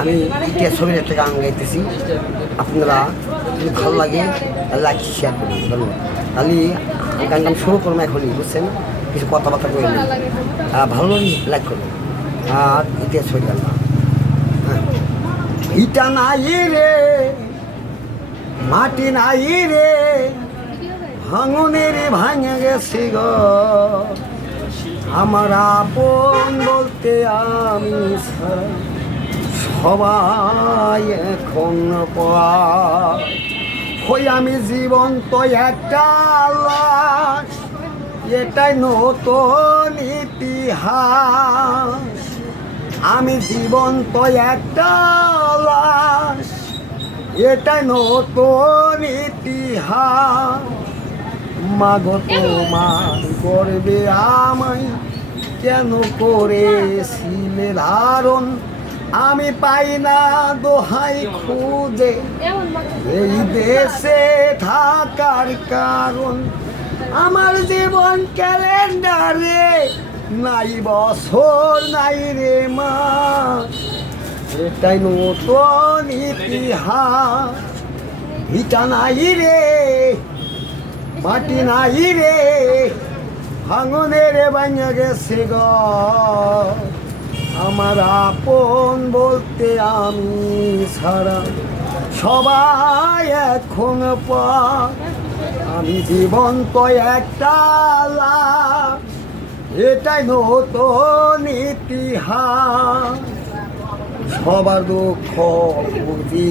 আমি ইতিহাস ছবির একটা গান গাইতেছি, আপনারা যদি ভালো লাগে লাইক শেয়ার করুন, ধন্যবাদ। তাহলে গান শুরু করবো এখনই, বুঝছেন? কিছু কথাবার্তা বলবেন, ভালো লাগে লাইক করবেন। আর ইতিহাস ছবি গান ইটা নাই রে, মাটি নাই রে, ভাঙনের ভাঙে গেছি গো, আমার আপন বলতে আমি সবাই এখন হই আমি জীবন্ত একটা লাশ, এটাই নতুন ইতিহাস। আমি জীবন্ত একটা লাশ, এটাই নতুন ইতিহাস। মাগো তোমার করবে আমায় কেন করেছিলে ধারণ, আমি পাই না দোহাই খুদে এই দেশে থাকার কারণ। আমার জীবন ক্যালেন্ডারে নাই বছর নাই রে মাস, এটাই নতুন ইতিহাস। ইটা নাই রে, মাটি নাই রে, ভাঙনের ভাঙে গেছে গো, আমার আপন বলতে আমি ছাড়া সবাই এখন পর। আমি জীবন্ত একটা লাশ, এটাই নতুন ইতিহাস। সবার দুঃখ বুঝি